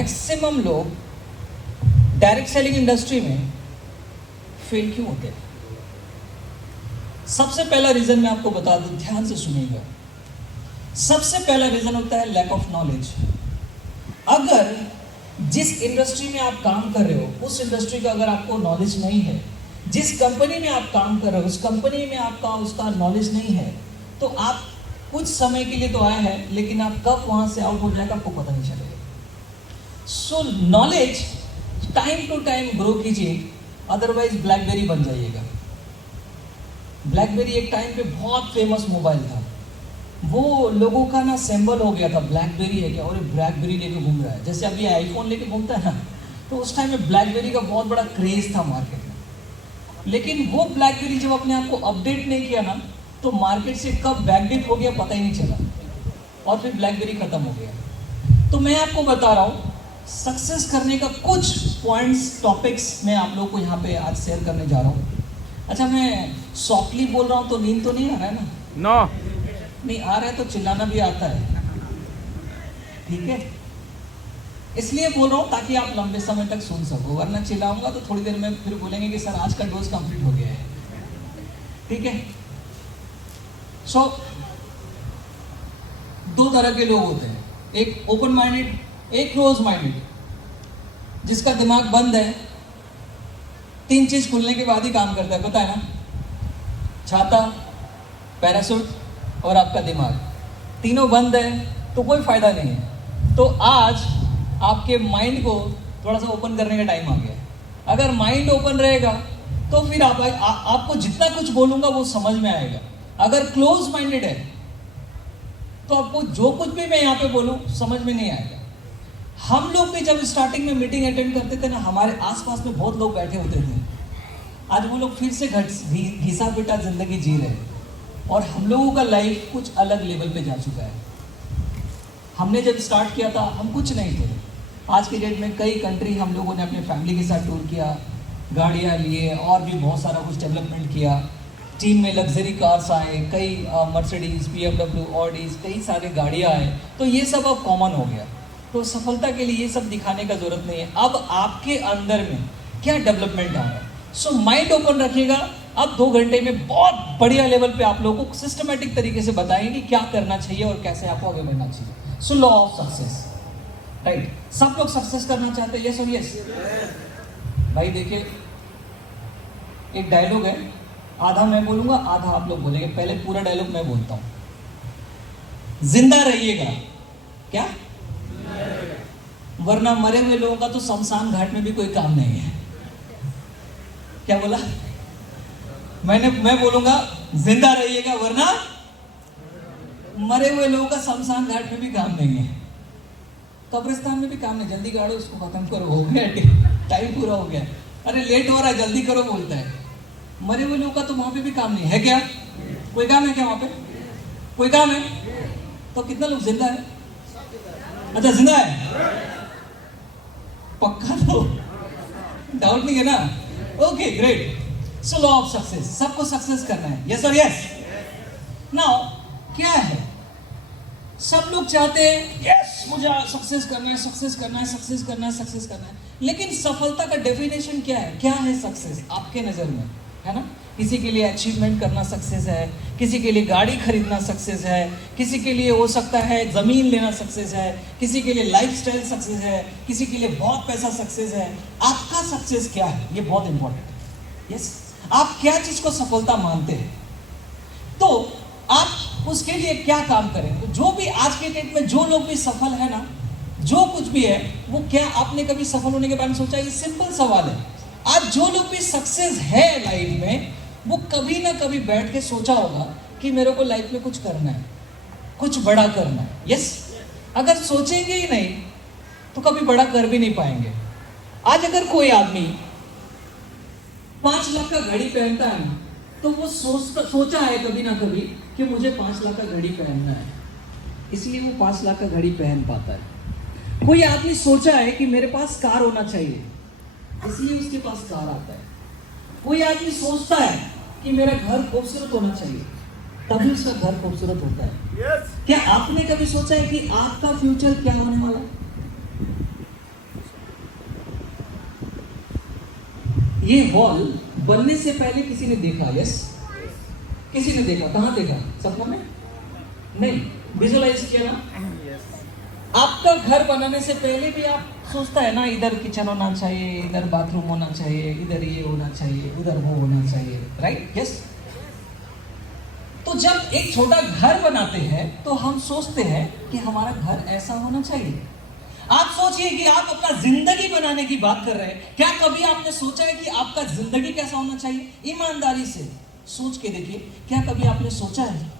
Maximum लोग direct selling industry में fail क्यों होते हैं? सबसे पहला रीजन मैं आपको बता दूं, ध्यान से सुनिएगा। सबसे पहला रीजन होता है लैक ऑफ नॉलेज। अगर जिस इंडस्ट्री में आप काम कर रहे हो उस इंडस्ट्री का अगर आपको नॉलेज नहीं है, जिस कंपनी में आप काम कर रहे हो उस कंपनी में आपका उसका नॉलेज नहीं है, तो आप कुछ समय के लिए तो आए हैं, लेकिन आप कब वहां से आउट हो जाएगा आपको पता नहीं चलेगा। So knowledge time to time grow कीजिए, अदरवाइज ब्लैकबेरी बन जाइएगा। ब्लैकबेरी एक टाइम पे बहुत फेमस मोबाइल था, वो लोगों का ना सिंबल हो गया था, ब्लैकबेरी है क्या, और ब्लैकबेरी लेके घूम रहा है। जैसे अभी आईफोन लेके घूमता है ना, तो उस टाइम में ब्लैकबेरी का बहुत बड़ा क्रेज था मार्केट में। लेकिन वो ब्लैकबेरी जब अपने आप को अपडेट नहीं किया ना, तो मार्केट से कब बैकडेट हो गया पता ही नहीं चला, और फिर ब्लैकबेरी खत्म हो गया। तो मैं आपको बता रहा हूँ, सक्सेस करने का कुछ पॉइंट्स, टॉपिक्स मैं आप लोगों को यहाँ पे आज शेयर करने जा रहा हूँ। अच्छा, मैं सॉफ्टली बोल रहा हूँ तो नींद तो नहीं आ रहा है ना? नहीं आ रहा है तो चिल्लाना भी आता है, ठीक है? इसलिए बोल रहा हूँ ताकि आप लंबे समय तक सुन सको, वरना चिल्लाऊंगा तो थोड़ी देर में फिर बोलेंगे कि सर आज का डोज कंप्लीट हो गया है, ठीक है? सो दो तरह के लोग होते हैं, एक ओपन माइंडेड, एक क्लोज माइंडेड। जिसका दिमाग बंद है, तीन चीज खुलने के बाद ही काम करता है, पता है ना? छाता, पैरासूट और आपका दिमाग, तीनों बंद है तो कोई फायदा नहीं है। तो आज आपके माइंड को थोड़ा सा ओपन करने का टाइम आ गया है। अगर माइंड ओपन रहेगा तो फिर आपको जितना कुछ बोलूंगा वो समझ में आएगा। अगर क्लोज माइंडेड है तो आपको जो कुछ भी मैं यहाँ पे बोलूँ समझ में नहीं आएगा। हम लोग भी जब स्टार्टिंग में मीटिंग अटेंड करते थे ना, हमारे आसपास में बहुत लोग बैठे होते थे। आज वो लोग फिर से घिसा पिटा जिंदगी जी रहे हैं, और हम लोगों का लाइफ कुछ अलग लेवल पे जा चुका है। हमने जब स्टार्ट किया था हम कुछ नहीं थे। आज के डेट में कई कंट्री हम लोगों ने अपने फैमिली के साथ टूर किया, गाड़ियाँ लिए, और भी बहुत सारा कुछ डेवलपमेंट किया। टीम में लग्जरी कार्स आए, कई मर्सिडीज, BMW, ऑडीज, कई सारे गाड़ियाँ आए। तो ये सब अब कॉमन हो गया। तो सफलता के लिए ये सब दिखाने का जरूरत नहीं है। अब आपके अंदर में क्या डेवलपमेंट आ रहा है। सो माइंड ओपन रखिएगा। अब 2 घंटे में बहुत बढ़िया लेवल पे आप लोगों को सिस्टमेटिक तरीके से बताएंगे कि क्या करना चाहिए और कैसे आपको आगे बढ़ना चाहिए। So law of success, right? सब लोग सक्सेस करना चाहते हैं, यस और यस? भाई देखिए, एक डायलॉग है, आधा मैं बोलूंगा आधा आप लोग बोलेंगे। पहले पूरा डायलॉग मैं बोलता हूं। जिंदा रहिएगा, क्या? वरना मरे हुए लोगों का तो शमशान घाट में भी कोई काम नहीं है। क्या बोला? मैं बोलूंगा जिंदा रहिएगा, वरना मरे हुए लोगों का शमशान घाट में भी काम नहीं है, कब्रिस्तान में भी काम नहीं। जल्दी गाड़ो, उसको खत्म करो, हो गया टाइम पूरा हो गया। अरे लेट हो रहा है, जल्दी करो बोलता है। मरे हुए लोगों का तो वहां पे भी काम नहीं है। क्या कोई काम है क्या वहां पे? कोई काम है? तो कितना लोग जिंदा है? अच्छा जिंदा है, पक्का? तो डाउट नहीं है ना? Okay great. So law of success, सबको सक्सेस करना है, यस और यस? नाउ क्या है, सब लोग चाहते हैं यस मुझे सक्सेस करना है, सक्सेस करना है, सक्सेस करना है, सक्सेस करना है। लेकिन सफलता का डेफिनेशन क्या है? क्या है सक्सेस आपके नजर में, है ना? किसी के लिए अचीवमेंट करना सक्सेस है, किसी के लिए गाड़ी खरीदना सक्सेस है, किसी के लिए हो सकता है जमीन लेना सक्सेस है, किसी के लिए लाइफस्टाइल सक्सेस है, किसी के लिए बहुत पैसा सक्सेस है। आपका सक्सेस क्या है, ये बहुत इंपॉर्टेंट है। यस, आप क्या चीज को सफलता मानते हैं, तो आप उसके लिए क्या काम करें। तो जो भी आज के डेट में जो लोग भी सफल है ना, जो कुछ भी है वो क्या आपने कभी सफल होने के बारे में सोचा? ये सिंपल सवाल है। आज जो लोग भी सक्सेस है लाइफ में, वो कभी ना कभी बैठ के सोचा होगा कि मेरे को लाइफ में कुछ करना है, कुछ बड़ा करना है। यस, अगर सोचेंगे ही नहीं तो कभी बड़ा कर भी नहीं पाएंगे। आज अगर कोई आदमी 5 लाख का घड़ी पहनता है ना, तो वो सोचा है कभी ना कभी कि मुझे 5 लाख का घड़ी पहनना है, इसलिए वो 5 लाख का घड़ी पहन पाता है। कोई आदमी सोचा है कि मेरे पास कार होना चाहिए, इसलिए उसके पास कार आता है। कोई आदमी सोचता है कि मेरा घर खूबसूरत होना चाहिए, तभी उसका घर खूबसूरत होता है। क्या आपने कभी सोचा है कि आपका फ्यूचर क्या होने वाला है? ये हॉल बनने से पहले किसी ने देखा? यस, किसी ने देखा? कहाँ देखा? सपना में नहीं, विजुअलाइज किया ना? आपका घर बनाने से पहले भी आप सोचता है ना, इधर किचन होना चाहिए, इधर बाथरूम होना चाहिए, इधर ये होना चाहिए, उधर वो होना चाहिए, राइट? यस। तो जब एक छोटा घर बनाते हैं तो हम सोचते हैं कि हमारा घर ऐसा होना चाहिए। आप सोचिए कि आप अपना जिंदगी बनाने की बात कर रहे हैं, क्या कभी आपने सोचा है कि आपका जिंदगी कैसा होना चाहिए? ईमानदारी से सोच के देखिए, क्या कभी आपने सोचा है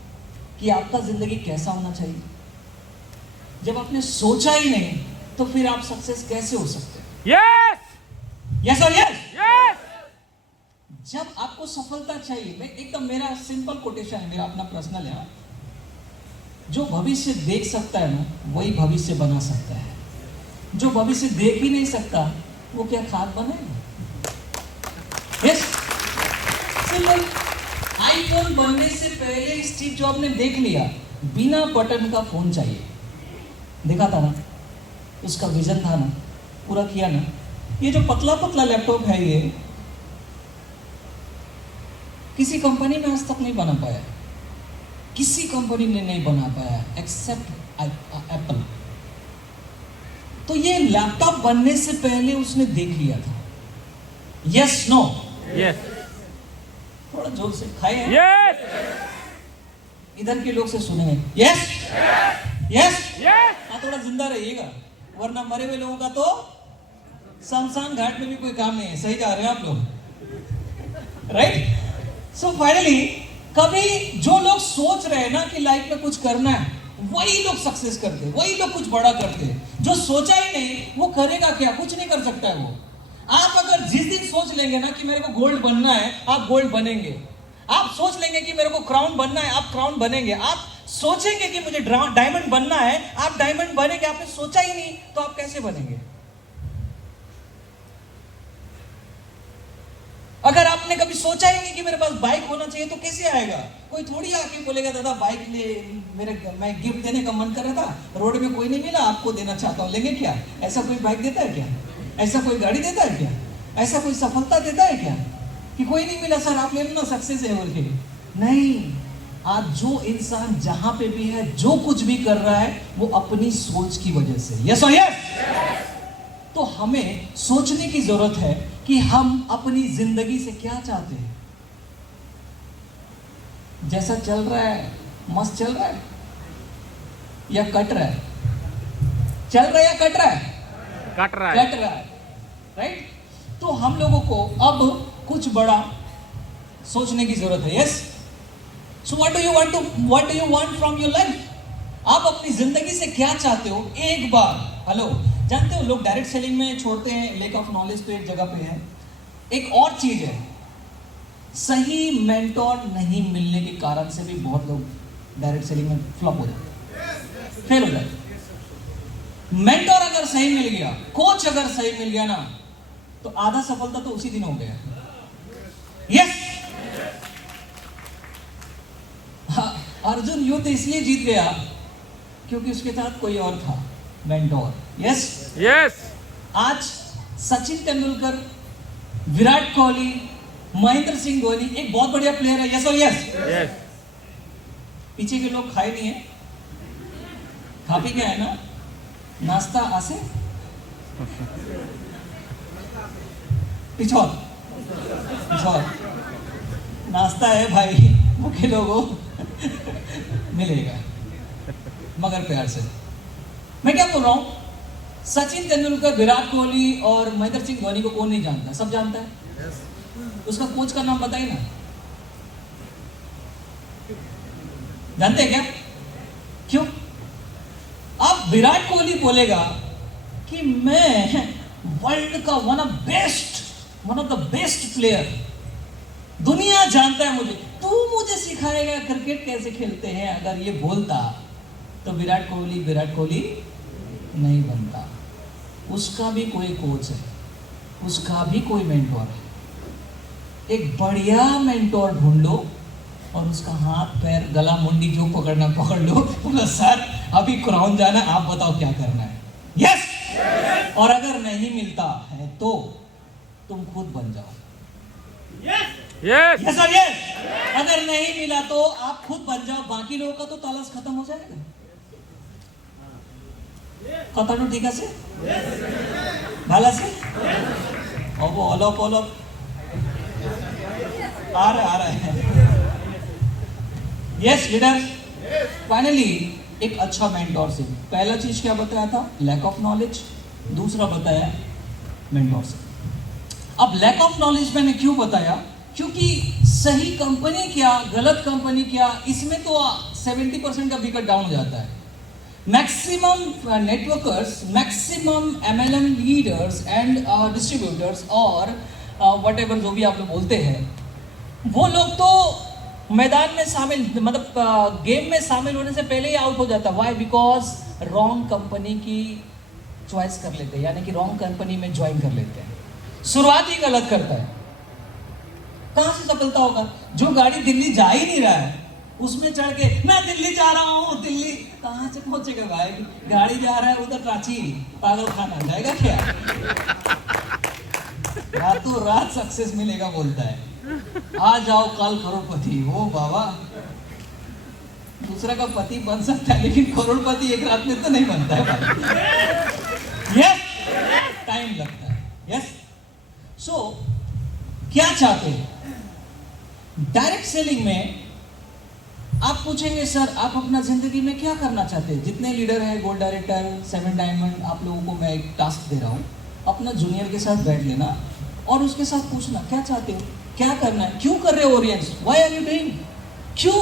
कि आपका जिंदगी कैसा होना चाहिए? जब आपने सोचा ही नहीं तो फिर आप सक्सेस कैसे हो सकते हैं? यस यस और यस। यस जब आपको सफलता चाहिए, मैं एकदम, मेरा सिंपल कोटेशन है, मेरा अपना पर्सनल है, जो भविष्य देख सकता है ना वही भविष्य बना सकता है। जो भविष्य देख ही नहीं सकता वो क्या खाद बनाएगा? Yes, simple. आईफोन बनने से पहले स्टीव जॉब ने देख लिया बिना बटन का फोन चाहिए, देखा था ना, उसका विजन था ना, पूरा किया ना। ये जो पतला पतला लैपटॉप है, ये किसी कंपनी में आज तक नहीं बना पाया, किसी कंपनी ने नहीं बना पाया एक्सेप्ट एप्पल। तो ये लैपटॉप बनने से पहले उसने देख लिया था। Yes no? यस थोड़ा जोर से खाए। यस इधर के लोग से सुनेंगे यस यस यस। हाँ, थोड़ा जिंदा रहिएगा, वरना मरे हुए लोगों का तो शमशान घाट में भी कोई काम नहीं है। सही जा रहे हैं आप लोग, राइट? सो फाइनली, कभी जो लोग सोच रहे हैं ना कि लाइफ में कुछ करना है, वही लोग सक्सेस करते हैं, वही लोग कुछ बड़ा करते हैं। जो सोचा ही नहीं वो करेगा क्या? कुछ नहीं कर सकता है वो। आप अगर जिस दिन सोच लेंगे ना कि मेरे को गोल्ड बनना है, आप गोल्ड बनेंगे। आप सोच लेंगे कि मेरे को क्राउन बनना है, आप क्राउन बनेंगे। आप सोचेंगे कि मुझे डायमंड बनना है, आप डायमंड बनेंगे। आपने सोचा ही नहीं तो आप कैसे बनेंगे? अगर आपने कभी सोचा ही नहीं कि मेरे पास बाइक होना चाहिए तो कैसे आएगा? कोई थोड़ी आके बोलेगा दादा बाइक ले, मैं गिफ्ट देने का मन कर रहा था, रोड में कोई नहीं मिला, आपको देना चाहता हूं, लेंगे क्या? ऐसा कोई बाइक देता है क्या? ऐसा कोई गाड़ी देता है क्या? ऐसा कोई सफलता देता है क्या कि कोई नहीं मिला सर आप ले लो ना, सक्सेस है बोल के? नहीं। आज जो इंसान जहां पे भी है, जो कुछ भी कर रहा है, वो अपनी सोच की वजह से। यस और यस। तो हमें सोचने की जरूरत है कि हम अपनी जिंदगी से क्या चाहते हैं। जैसा चल रहा है मस्त चल रहा है या कट रहा है? चल रहा है या कट रहा है? कट रहा है। कट रहा है, राइट? तो हम लोगों को अब कुछ बड़ा सोचने की जरूरत है। Yes. So what do you want from your life? आप अपनी जिंदगी से क्या चाहते हो? एक बार, हेलो, जानते हो लोग डायरेक्ट सेलिंग में छोड़ते हैं, लेक ऑफ नॉलेज तो एक जगह पे है। एक और चीज है, सही मेंटोर नहीं मिलने के कारण से भी बहुत लोग डायरेक्ट सेलिंग में फ्लॉप हो जाते, फेल हो जाते। मेंटोर अगर सही मिल गया, कोच अगर सही मिल गया ना, तो आधा सफलता तो उसी दिन हो गया। यस। अर्जुन युद्ध इसलिए जीत गया क्योंकि उसके साथ कोई और था, मेंटोर। Yes yes. आज सचिन तेंदुलकर, विराट कोहली, महेंद्र सिंह धोनी एक बहुत बढ़िया प्लेयर है। यस और यस। यस। पीछे के लोग खाए नहीं है, खा पी के है ना, नाश्ता आसे पिछौर नाश्ता है भाई, भूखे लोगों मिलेगा मगर प्यार से। मैं क्या बोल रहा हूं, सचिन तेंदुलकर, विराट कोहली और महेंद्र सिंह धोनी को कौन नहीं जानता? सब जानता है। उसका कोच का नाम बताइए ना, जानते हैं क्या? क्यों? अब विराट कोहली बोलेगा कि मैं वर्ल्ड का one of the best player, दुनिया जानता है मुझे, तू मुझे सिखाएगा क्रिकेट कैसे खेलते हैं? अगर ये बोलता तो विराट कोहली नहीं बनता। उसका भी कोई कोच है, उसका भी कोई मेंटोर है। एक बढ़िया मेंटोर ढूंढ लो और उसका हाथ पैर गला मुंडी जो पकड़ना पकड़ लो, बोला सर अभी क्राउन जाना, आप बताओ क्या करना है। यस। और अगर नहीं मिलता है तो तुम खुद बन जाओ। यस यस और यस। अगर नहीं मिला तो आप खुद बन जाओ, बाकी लोगों का तो तलाश खत्म हो जाएगा। কথাটো ঠিক আছে? ভালো আছে? अब অলপ অলপ आ रहा है। Yes leader. फाइनली एक अच्छा मेंटोरशिप। पहला चीज क्या बताया था? Lack of knowledge. दूसरा बताया मेंटोरशिप। अब लैक ऑफ नॉलेज मैंने क्यों बताया? क्योंकि सही कंपनी क्या गलत कंपनी क्या, इसमें तो 70% का विकेट डाउन हो जाता है। Maximum networkers, maximum MLM leaders and distributors और व्हाटएवर जो भी आप लोग बोलते हैं, वो लोग तो मैदान में शामिल, मतलब गेम में शामिल होने से पहले ही आउट हो जाता है। व्हाई? बिकॉज रॉन्ग कंपनी की चॉइस कर लेते हैं, यानी कि रॉन्ग कंपनी में ज्वाइन कर लेते हैं। शुरुआत ही गलत करता है। कहां से सफलता होगा? जो गाड़ी दिल्ली जा ही नहीं रहा है उसमें चढ़ के मैं दिल्ली जा रहा हूं, दिल्ली कहां से पहुंचेगा भाई? गाड़ी जा रहा है उधर रांची, पागल खाना जाएगा क्या? रातों रात सक्सेस मिलेगा बोलता है, आ जाओ कल करोड़पति। ओ बाबा, दूसरा का पति बन सकता है लेकिन करोड़पति एक रात में तो नहीं बनता है भाई। यस, टाइम लगता है। यस, सो क्या चाहते हैं? डायरेक्ट सेलिंग में आप पूछेंगे सर आप अपना जिंदगी में क्या करना चाहते हैं? जितने लीडर हैं, गोल्ड डायरेक्टर, 7 डायमंड, आप लोगों को मैं एक टास्क दे रहा हूँ। अपना जूनियर के साथ बैठ लेना और उसके साथ पूछना क्या चाहते हो, क्या करना है, क्यों कर रहे हो ओरियंस, व्हाई आर यू डूइंग, क्यों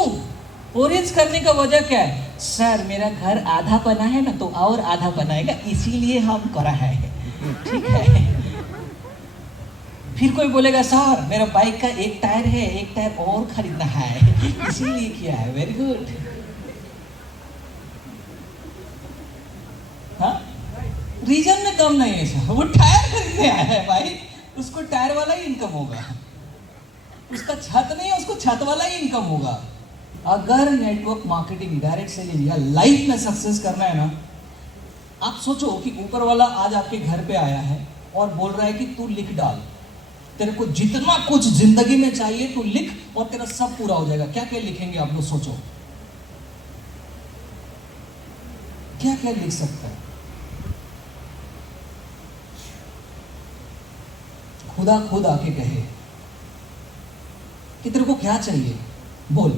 ओरियंस करने का वजह क्या है? सर मेरा घर आधा बना है ना, तो और आधा बनाएगा इसीलिए हम करा है। ठीक है। फिर कोई बोलेगा सर मेरा बाइक का एक टायर है, एक टायर और खरीदना है इसीलिए किया है। Very good. हाँ, रीजन में कम नहीं है सर, वो टायर खरीदने आया है भाई, उसको टायर वाला ही इनकम होगा, उसका छत नहीं है, उसको छत वाला ही इनकम होगा। अगर नेटवर्क मार्केटिंग, डायरेक्ट सेलिंग या लाइफ में सक्सेस करना है ना, आप सोचो कि ऊपर वाला आज आपके घर पे आया है और बोल रहा है कि तू लिख डाल, तेरे को जितना कुछ जिंदगी में चाहिए तू लिख और तेरा सब पूरा हो जाएगा। क्या क्या लिखेंगे आप लोग? सोचो क्या क्या लिख सकता है? खुदा खुद आके कहे कि तेरे को क्या चाहिए, बोल।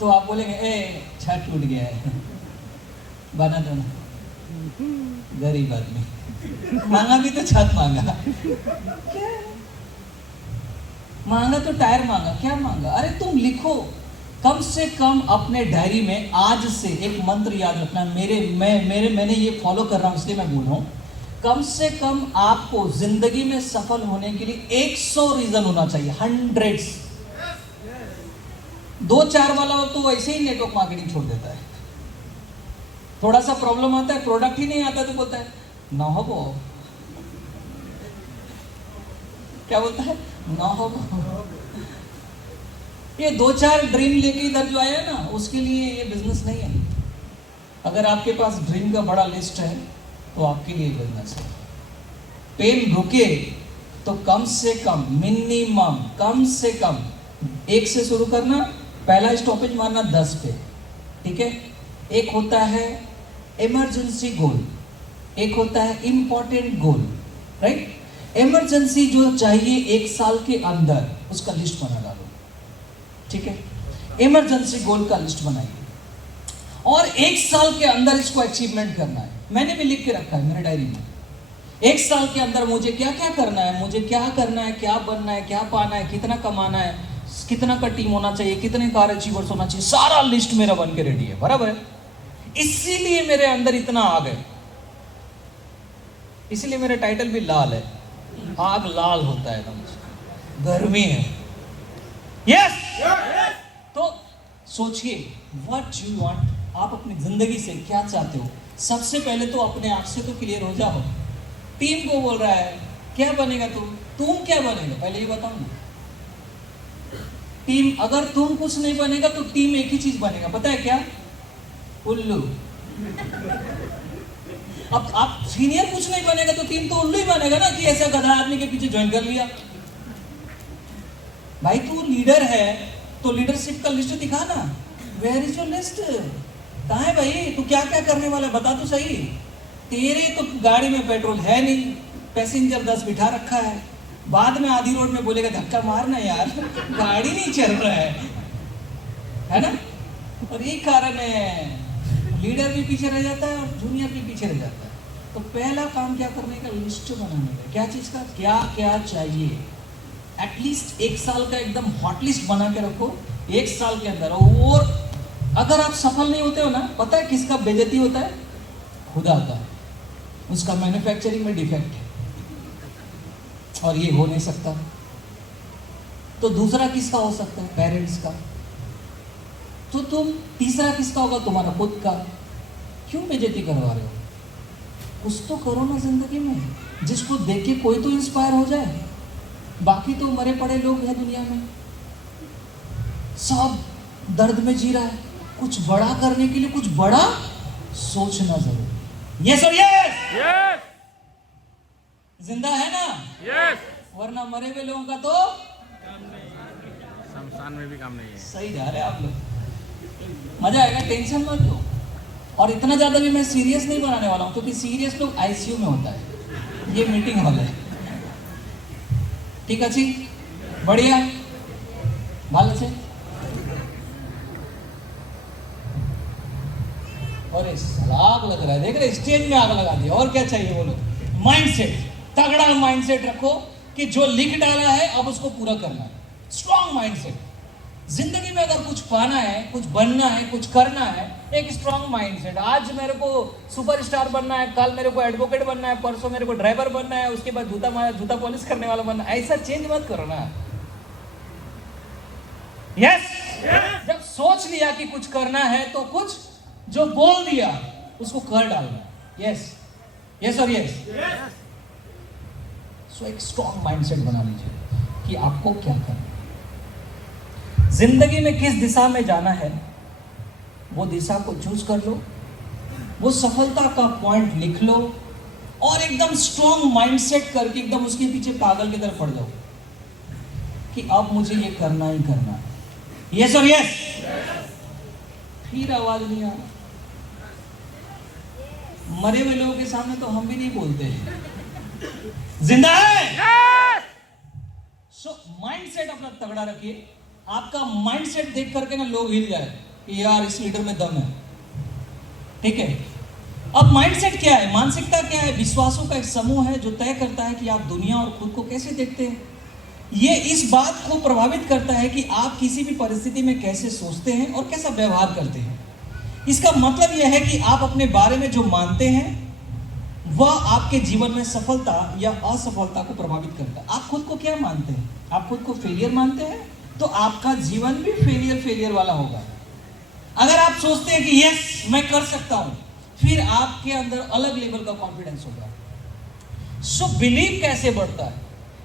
तो आप बोलेंगे ए छत टूट गया है, बना दो ना। गरीब आदमी मांगा भी तो छत मांगा, क्या मांगा? तो टायर मांगा, क्या मांगा? अरे तुम लिखो, कम से कम अपने डायरी में आज से एक मंत्र याद रखना। मैंने ये फॉलो कर रहा हूं इसलिए मैं बोल रहा हूं। कम से कम आपको जिंदगी में सफल होने के लिए 100 रीजन होना चाहिए, 100। 2-4 वाला तो वैसे ही नेटवर्क मार्केटिंग छोड़ देता है। थोड़ा सा प्रॉब्लम आता है, प्रोडक्ट ही नहीं आता तो बोलता है ना हो वो, क्या बोलता है? ना हो वो। ये 2-4 ड्रीम लेके इधर जो आया ना, उसके लिए ये बिजनेस नहीं है। अगर आपके पास ड्रीम का बड़ा लिस्ट है तो आपके लिए बिजनेस है। पेन रुके तो कम से कम, मिनिमम कम से कम 1 से शुरू करना, पहला स्टॉपेज मारना 10 पे। ठीक है। एक होता है इमरजेंसी गोल, एक होता है इंपॉर्टेंट गोल, राइट। इमरजेंसी जो चाहिए 1 साल के अंदर, उसका लिस्ट बना डालो। ठीक है, इमरजेंसी गोल का लिस्ट बनाइए और 1 साल के अंदर इसको अचीवमेंट करना है। मैंने भी लिख के रखा है मेरे डायरी में, 1 साल के अंदर मुझे क्या क्या करना है, मुझे क्या करना है, क्या बनना है, क्या पाना है, कितना कमाना है, कितना का टीम होना चाहिए, कितने कार अचीवर्स होना चाहिए, सारा लिस्ट मेरा बन के रेडी है। बराबर है। इसीलिए मेरे अंदर इतना आग है, इसीलिए मेरा टाइटल भी लाल है। आग लाल होता है एकदम, गर्मी है। यस। तो सोचिए व्हाट यू वांट, आप अपनी जिंदगी से क्या चाहते हो। सबसे पहले तो अपने आप से तो क्लियर हो जाओ। टीम को बोल रहा है क्या बनेगा तुम क्या बनेगा, पहले ये बताओ ना। टीम, अगर तुम कुछ नहीं बनेगा तो टीम एक ही चीज बनेगा, पता है क्या? उल्लू। अब आप सीनियर कुछ नहीं बनेगा तो टीम तो उल्लू ही बनेगा ना, कि ऐसा गधा आदमी के पीछे ज्वाइन कर लिया। भाई तू लीडर है तो लीडरशिप का लिस्ट दिखा ना, वेयर इज योर लिस्ट? कहाँ है भाई? तू क्या क्या करने वाला है बता तो सही। तेरे तो गाड़ी में पेट्रोल है नहीं, पैसेंजर 10 बिठा रखा है, बाद में आधी रोड में बोलेगा धक्का मारना यार, गाड़ी नहीं चल रहा है ना? और यही कारण है लीडर भी पीछे रह जाता है और जूनियर भी पीछे रह जाता है। तो पहला काम क्या करने का, लिस्ट बनाने का, क्या चीज का क्या क्या चाहिए। एटलीस्ट 1 साल का एकदम हॉट लिस्ट बना के रखो 1 साल के अंदर। और अगर आप सफल नहीं होते हो ना, पता है किसका बेइज्जती होता है? खुदा का। उसका मैन्युफैक्चरिंग में डिफेक्ट है और ये हो नहीं सकता। तो दूसरा किसका हो सकता है? पेरेंट्स का। तो तुम तीसरा किसका होगा? तुम्हारा खुद का। क्यों बेइज्जती करवा रहे हो? कुछ तो करो ना जिंदगी में, जिसको देख के कोई तो इंस्पायर हो जाए। बाकी तो मरे पड़े लोग हैं दुनिया में, सब दर्द में जी रहा है। कुछ बड़ा करने के लिए कुछ बड़ा सोचना जरूरी। यस और यस, यस, जिंदा है ना? यस। वरना मरे हुए लोगों का तो शमशान में भी काम नहीं है। सही जा रहे हैं आप लोग। मजा आएगा, टेंशन मत लो। और इतना ज्यादा भी मैं सीरियस नहीं बनाने वाला हूं, क्योंकि सीरियस लोग आईसीयू में होता है, ये मीटिंग हॉल है। ठीक है जी, बढ़िया, भालो से। और इस आग लग रहा है, देख रहे स्टेज में आग लगा दी। और क्या चाहिए बोलो? माइंडसेट, तगड़ा माइंडसेट रखो कि जो लिख डाला है अब उसको पूरा करना है। Strong mindset. जिंदगी में अगर कुछ पाना है, कुछ बनना है, कुछ करना है, एक स्ट्रॉन्ग माइंडसेट। आज मेरे को सुपरस्टार बनना है, कल मेरे को एडवोकेट बनना है, परसों मेरे को ड्राइवर बनना है, उसके बाद जूता पॉलिश करने वाला बनना है। ऐसा चेंज मत करो ना। यस, जब सोच लिया कि कुछ करना है तो कुछ जो बोल दिया उसको कर डालना। यस, यस और यस। सो एक स्ट्रॉन्ग माइंडसेट बना लीजिए कि आपको क्या करना है, जिंदगी में किस दिशा में जाना है, वो दिशा को चूज कर लो, वो सफलता का पॉइंट लिख लो और एकदम स्ट्रॉन्ग माइंडसेट करके एकदम उसके पीछे पागल की तरफ पड़ जाओ कि अब मुझे ये करना ही करना है। यस और यस। फिर आवाज नहीं आ रहा। मरे हुए लोगों के सामने तो हम भी नहीं बोलते, जिंदा है। सो माइंडसेट अपना तगड़ा रखिए। आपका माइंडसेट देख करके ना लोग हिल जाए कि यार इस लीडर में दम है। ठीक है, अब माइंडसेट क्या है? मानसिकता क्या है? विश्वासों का एक समूह है जो तय करता है कि आप दुनिया और खुद को कैसे देखते हैं। ये इस बात को प्रभावित करता है कि आप किसी भी परिस्थिति में कैसे सोचते हैं और कैसा व्यवहार करते हैं। इसका मतलब यह है कि आप अपने बारे में जो मानते हैं वह आपके जीवन में सफलता या असफलता को प्रभावित करता है। आप खुद को क्या मानते हैं? आप खुद को फेलियर मानते हैं तो आपका जीवन भी फेलियर वाला होगा। अगर आप सोचते हैं कि यस मैं कर सकता हूं, फिर आपके अंदर अलग लेवल का कॉन्फिडेंस होगा। सो बिलीव कैसे बढ़ता है,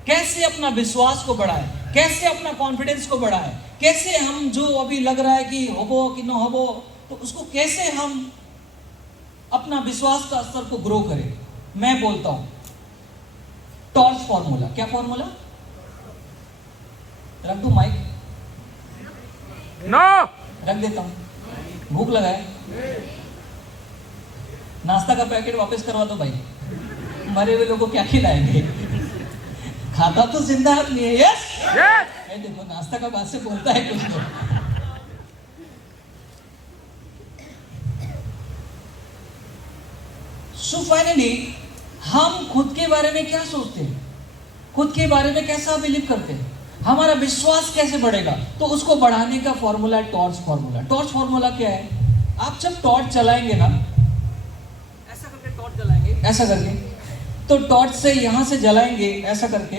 कैसे अपना विश्वास को बढ़ाए, कैसे अपना कॉन्फिडेंस को बढ़ाए, कैसे हम जो अभी लग रहा है कि होबो कि न होबो, तो उसको कैसे हम अपना विश्वास का स्तर को ग्रो करें। मैं बोलता हूं टॉर्च फॉर्मूला। क्या फॉर्मूला? रख दो माइक? नो, रख देता हूं। भूख लगा है? नाश्ता का पैकेट वापस करवा दो भाई। मरे हुए लोगों को क्या खिलाएंगे? खाता तो जिंदा आदमी है। Yes, yes. देखो नाश्ता का बात से बोलता है कुछ तो। सो फाइनली हम खुद के बारे में क्या सोचते हैं, खुद के बारे में कैसा बिलीव करते हैं, हमारा विश्वास कैसे बढ़ेगा, तो उसको बढ़ाने का फॉर्मूला है टॉर्च फॉर्मूला। टॉर्च फॉर्मूला क्या है? आप जब टॉर्च चलाएंगे ना, ऐसा करके टॉर्च जलाएंगे, ऐसा करके, तो टॉर्च से यहां से जलाएंगे ऐसा करके।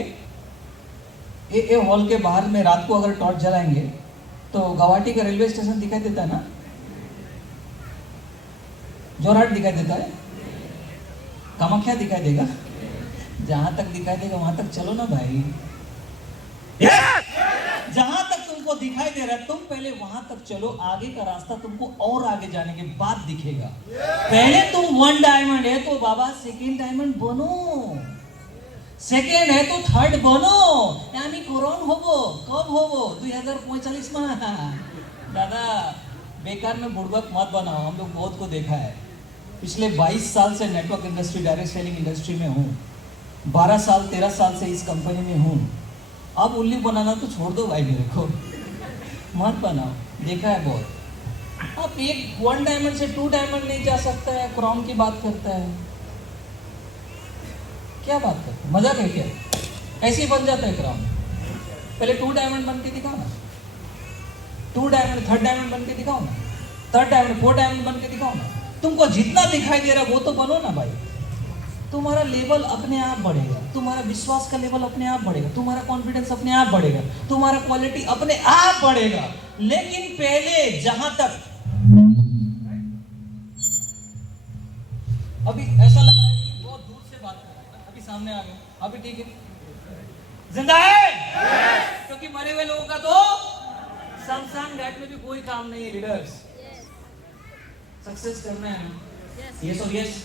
ए हॉल के बाहर में रात को अगर टॉर्च जलाएंगे तो गुवाहाटी का रेलवे स्टेशन दिखाई देता है ना, जोरहाट दिखाई देता है, कामाख्या दिखाई देगा। जहां तक दिखाई देगा वहां तक चलो ना भाई। जहां तक तुमको दिखाई दे रहा है तुम पहले वहां तक चलो। आगे का रास्ता तुमको और आगे जाने के बाद दिखेगा। पहले तुम 1 डायमंड है तो बाबा 2nd डायमंड बनो। सेकेंड है तो थर्ड बनो यानी कोरोन होबो कब होबो 2045 में दादा बेकार में बुड़बक मत बनाओ हम लोग बहुत को देखा है पिछले 22 साल से network industry direct selling industry में हूँ 12 साल 13 साल से इस कंपनी में हूँ अब उल्लू बनाना तो छोड़ दो भाई मेरे को मत बनाओ देखा है बहुत अब एक 1 डायमंड से 2 डायमंड नहीं जा सकता है क्रोम की बात करता है क्या बात करते मजाक है क्या ऐसे ही बन जाता है क्राउन पहले 2 डायमंड बन के दिखाओ ना 2 डायमंड 3rd डायमंड बन के दिखाओ ना 3rd डायमंड 4th डायमंड बन के दिखाओ ना तुमको जितना दिखाई दे रहा है वो तो बनो ना भाई तुम्हारा लेवल अपने आप बढ़ेगा तुम्हारा विश्वास का लेवल अपने आप बढ़ेगा तुम्हारा कॉन्फिडेंस अपने आप बढ़ेगा तुम्हारा क्वालिटी अपने आप बढ़ेगा लेकिन पहले जहां तक अभी ऐसा लग रहा है कि बहुत दूर से बात कर रहे हैं अभी सामने आ गए अभी ठीक है जिंदा है क्योंकि मरे हुए लोगों का तो शमशान घाट में भी कोई काम नहीं है लीडर्स सक्सेस करना है ना यस और यस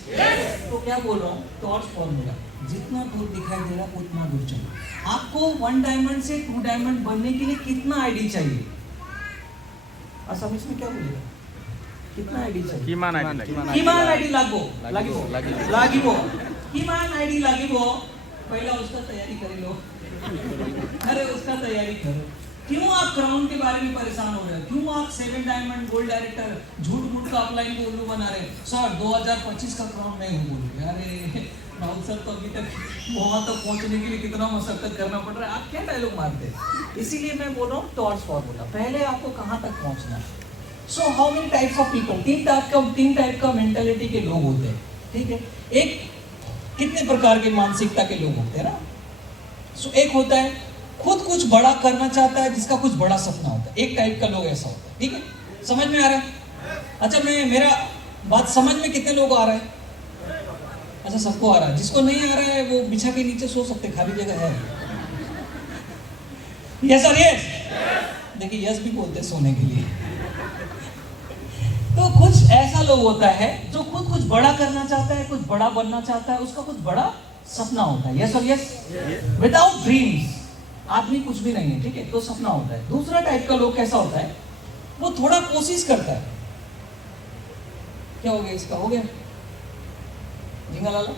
तो क्या बोल रहा हूँ टॉर्च फॉर्मूला जितना दूर दिखाई दे रहा उतना दूर चलो आपको 1 डायमंड से 2 डायमंड बनने के लिए कितना आईडी चाहिए असम इसमें क्या बोलेगा कितना आईडी चाहिए किमान आईडी किमान आईडी लागो लागिबो लागिबो किमान आईडी लागिबो पहला उसका तैयारी कर लो अरे उसका तैयारी करो क्यों आप क्राउन के बारे में परेशान हो रहे हो क्यों आप 7 डायमंड गोल्ड डायरेक्टर झूठ मूठ का अपलाइन को उल्लू बना रहे हैं सर 2025 का क्राउन नहीं हो बोल अरे राहुल सर तो अभी तक वहां तक पहुंचने के लिए कितना मशक्कत करना पड़ रहा है आप क्या डायलॉग मारते हैं इसीलिए मैं बोल रहा हूँ टॉर्च फॉर्मूला पहले आपको कहाँ तक पहुंचना है so how many types of people 3 type का मेंटालिटी के लोग होते हैं ठीक है एक कितने प्रकार के मानसिकता के लोग होते हैं ना सो एक होता है खुद कुछ बड़ा करना चाहता है जिसका कुछ बड़ा सपना होता है एक टाइप का लोग ऐसा होता है ठीक है समझ में आ रहा है अच्छा मैं मेरा बात समझ में कितने लोग आ रहा है अच्छा सबको आ रहा है जिसको नहीं आ रहा है वो बिछा के नीचे सो सकते खाली जगह है यस सर यस देखिए यस भी बोलते सोने के लिए तो कुछ ऐसा लोग होता है जो खुद कुछ बड़ा करना चाहता है कुछ बड़ा बनना चाहता है उसका कुछ बड़ा सपना होता है यस और यस विदाउट ड्रीम्स आदमी कुछ भी नहीं है ठीक है तो सपना होता है दूसरा टाइप का लोग कैसा होता है वो थोड़ा कोशिश करता है क्या हो गया इसका हो गया झिंगा लाला